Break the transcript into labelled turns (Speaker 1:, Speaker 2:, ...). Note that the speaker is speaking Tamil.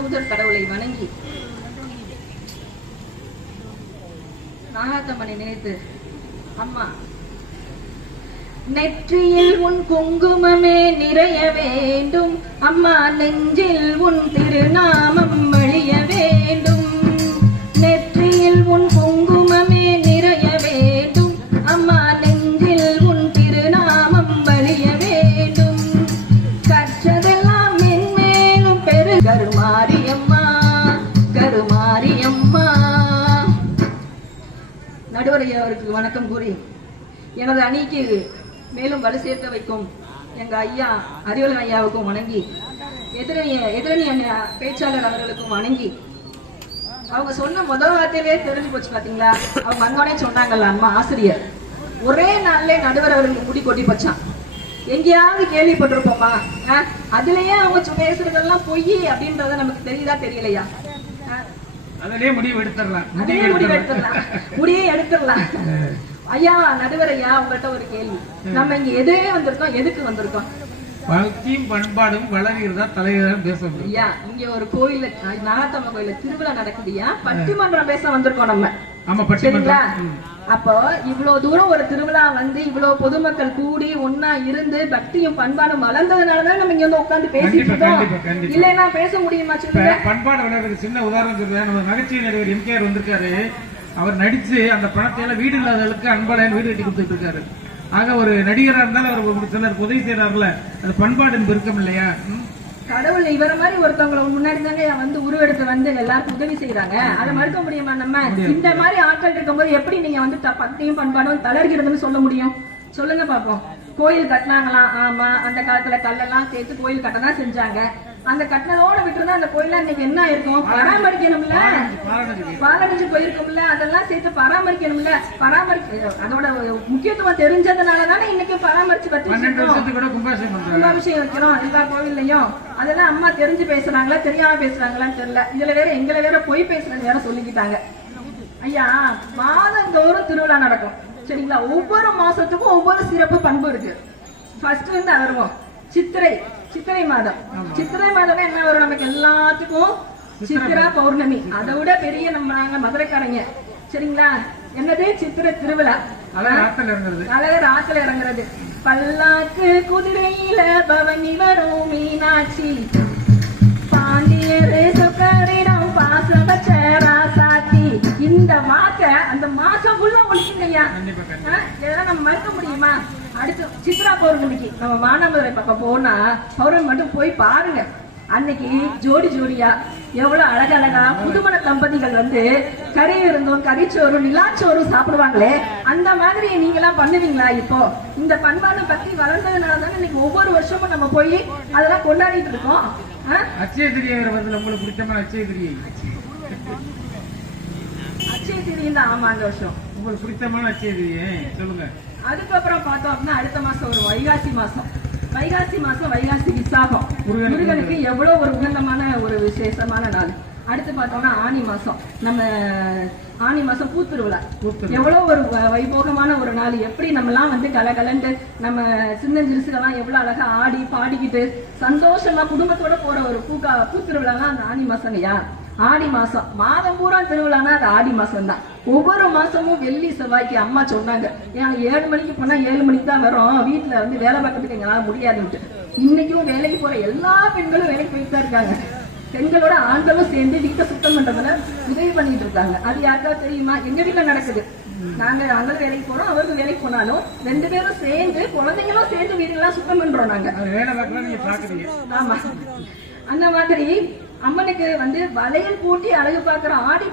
Speaker 1: முழுமுதற் கடவுளை வணங்கி நாகாத்தம்மனை நினைத்து அம்மா நெற்றியில் உன் குங்குமமே நிறைய வேண்டும். அம்மா நெஞ்சில் உன் திருநாமம் நடுவரையா அவருக்கு வணக்கம் கூறி எனது அணிக்கு மேலும் வலு சேர்க்க வைக்கும் எங்க ஐயா அறிவலன் ஐயாவுக்கும் வணங்கி எதிரணி எதிரணி அண்ணா பேச்சாளர் அவர்களுக்கும் வணங்கி அவங்க சொன்ன முதல் வார்த்தையிலே தெரிஞ்சு போச்சு பாத்தீங்களா? அவங்க வந்தோடனே சொன்னாங்கல்ல அம்மா ஆசிரியர். ஒரே நாள்ல நடுவர் அவர்களுக்கு முடி கொட்டி போச்சான் எங்கேயாவது கேள்விப்பட்டிருப்போமா? ஆ? அதுலயே அவங்க பேசுறதெல்லாம் பொய் அப்படின்றத நமக்கு தெரியுதா தெரியலையா? ஆ?
Speaker 2: அதிலே முடிவு எடுத்துடலாம்.
Speaker 1: முடிவு எடுத்துடலாம். முடியே எடுத்துடலாம். ஐயா நடுவர் ஐயா உங்கள்கிட்ட ஒரு கேள்வி. நம்ம இங்க எதுவே வந்திருக்கோம் எதுக்கு வந்திருக்கோம்?
Speaker 2: பக்தியும் பண்பாடும் வளர்கிறதா தலைவரம் பேச
Speaker 1: ஐயா இங்க ஒரு கோயில்ல நாகத்தம்ம கோயில்ல திருவிழா நடக்குதுயா பட்டிமன்றம் பேச வந்திருக்கோம் நம்ம.
Speaker 2: ஆமா பட்டிமன்றம்.
Speaker 1: அப்போ இவ்வளவு தூரம் ஒரு திருவிழா வந்து இவ்வளவு பொதுமக்கள் கூடி ஒன்னா இருந்து பக்தியும் பண்பாடும் வளர்ந்ததுனாலதான் நம்ம இங்க வந்து உட்கார்ந்து பேசிட்டு இருக்கோம். இல்லைன்னா பேச முடியுமா சொல்லுங்க?
Speaker 2: பண்பாடு வளர்றதுக்கு சின்ன உதாரணம் சொல்றேன். நம்ம நகைச்சுவை நடிகர் எம்கேஆர் வந்திருக்காரு. அவர் நடிச்சு அந்த பணத்தை எல்லாம் வீடு இல்லாதவர்களுக்கு அன்பாளையன் வீடு கட்டி கொடுத்துட்டு இருக்காரு. ஆக ஒரு நடிகரா இருந்தாலும் அவர் சிலருக்கு உதவி செய்யறாருல அது பண்பாடு என்பது இருக்கும் இல்லையா?
Speaker 1: கடவுள் இவர மாதிரி ஒருத்தவங்களை முன்னாடி தாங்க வந்து உருவெடுத்து வந்து எல்லாருக்கும் உதவி செய்யறாங்க அதை மறுக்க முடியுமா நம்ம? இந்த மாதிரி ஆட்கள் இருக்கும்போது எப்படி நீங்க வந்து பக்தியும் பண்பாடும் தளர்கிறதுன்னு சொல்ல முடியும்? சொல்லுங்க பாப்போம். கோயில் கட்டினாங்களாம். ஆமா அந்த காலத்துல கல்லெல்லாம் சேர்த்து கோயில் கட்டதான் செஞ்சாங்க. அந்த கட்டினதோட விட்டுருந்தா அந்த கோயில இன்னைக்கு என்ன இருக்கும் பராமரிக்கணும்ல. பாலடிஞ்சு போயிருக்கும்ல? அதெல்லாம் சேர்த்து பராமரிக்கணும்ல? பராமரிக்க அதோட முக்கியத்துவம் தெரிஞ்சதுனால தானே இன்னைக்கு பராமரிச்சு
Speaker 2: கூட கும்பாபிஷேகம்
Speaker 1: வைக்கிறோம். எல்லா கோவில்லையும். அதெல்லாம் அம்மா தெரிஞ்சு பேசுறாங்களா தெரியாம பேசுறாங்களான்னு தெரியல. இதுல வேற எங்களை வேற பொய் பேசுறது வேற சொல்லிக்கிட்டாங்க. ஐயா மாதந்தோறும் திருவிழா நடக்கும். சரிங்களா? ஒவ்வொரு மாசத்துக்கும் ஒவ்வொரு சிறப்பு பண்பு இருக்கு. ஃபர்ஸ்ட் வந்து வருவோம் சித்திரை சித்திரை மாதம். சித்திரை மாதம் என்ன வரும்? நமக்கு எல்லாத்துக்கும் சித்திரா பௌர்ணமி. அதை விட பெரிய நம்ம நாங்க மதுரைக்காரங்க. சரிங்களா? என்னது? சித்திரை திருவிழா. அழகர் ஆத்துல இறங்குறது. பல்லாக்கு குதிரையில பவனி வரும் மீனாட்சி. பாண்டியர் சொக்கரிடம் பாசபட்ச ராசாத்தி. இந்த வாக்க அந்த மாசம் ஃபுல்லா ஒழிக்குங்கய்யா இதெல்லாம் நம்ம மறுக்க முடியுமா? அடுத்து சித்ரா பௌர்ணமிக்கு நம்ம மானாமதுரை பக்கம் போனா பௌர்ணமி மட்டும் போய் பாருங்க. அன்னைக்கு ஜோடி ஜோடியா எவ்வளவு அழகழகா புதுமண தம்பதிகள் வந்து கறி விருந்தும் கறிச்சோறும் நிலாச்சோறும் சாப்பிடுவாங்களே. அந்த மாதிரி நீங்க எல்லாம் பண்ணுவீங்களா இப்போ? இந்த பண்பாடு பத்தி வளர்ந்ததுனால தானே இன்னைக்கு ஒவ்வொரு வருஷமும் நம்ம போய் அதெல்லாம் கொண்டாடிட்டு இருக்கோம்?
Speaker 2: அச்சய திரியை வருதுல உங்களுக்கு பிடிச்சமான அச்சய திரியை.
Speaker 1: அச்சய திரியும் தான். ஆமா அந்த வருஷம்.
Speaker 2: உங்களுக்கு பிடித்தமான அச்சய திரியை சொல்லுங்க.
Speaker 1: அதுக்கப்புறம் பார்த்தோம் அப்படின்னா அடுத்த மாசம் ஒரு வைகாசி மாசம். வைகாசி மாசம் வைகாசி விசாகம்.
Speaker 2: முருகனுக்கு
Speaker 1: எவ்வளவு ஒரு உகந்தமான ஒரு விசேஷமான நாள். அடுத்து பார்த்தோம்னா ஆனி மாசம். நம்ம ஆனி மாசம் பூத்திருவிழா. எவ்வளவு ஒரு வைபோகமான ஒரு நாள். எப்படி நம்மலாம் வந்து கலகலண்டு நம்ம சின்ன சிறுசுகள்லாம் எவ்வளவு அழகா ஆடி பாடிக்கிட்டு சந்தோஷமா குடும்பத்தோட போற ஒரு பூக்கா பூத்திருவிழாலாம் அந்த ஆனி மாசங்கய்யா. ஆடி மாசம். மாதம் பூரா திருவிழானா அது ஆடி மாசம் தான் ஒவ்வொரு மாசமும் வெள்ளி செவ்வாய்க்கு அம்மா சொன்னாங்க. ஏழு மணிக்கு போனா ஏழு மணிக்கு தான் வரும். வீட்டுல வந்து வேலை பார்க்கறதுக்கு எங்களால முடியாதுன்ட்டு. இன்னைக்கும் வேலைக்கு போற எல்லா பெண்களும் வேலைக்கு போயிட்டு தான் இருக்காங்க. பெண்களோட ஆண்களும் சேர்ந்து வீட்டை சுத்தம் பண்றதுல உதவி பண்ணிட்டு இருக்காங்க. அது யாருக்காவது தெரியுமா? எங்க வீட்டுல நடக்குது. நாங்க நாங்களும் வேலைக்கு போறோம் அவரும் வேலைக்கு போனாலும் ரெண்டு பேரும் சேர்ந்து குழந்தைங்களும் சேர்ந்து வீடுலாம் சுத்தம் பண்றோம் நாங்க. ஆமா. அந்த மாதிரி அம்மனுக்கு வந்து வளையல் பூட்டி அழகு பார்க்கிற ஆடி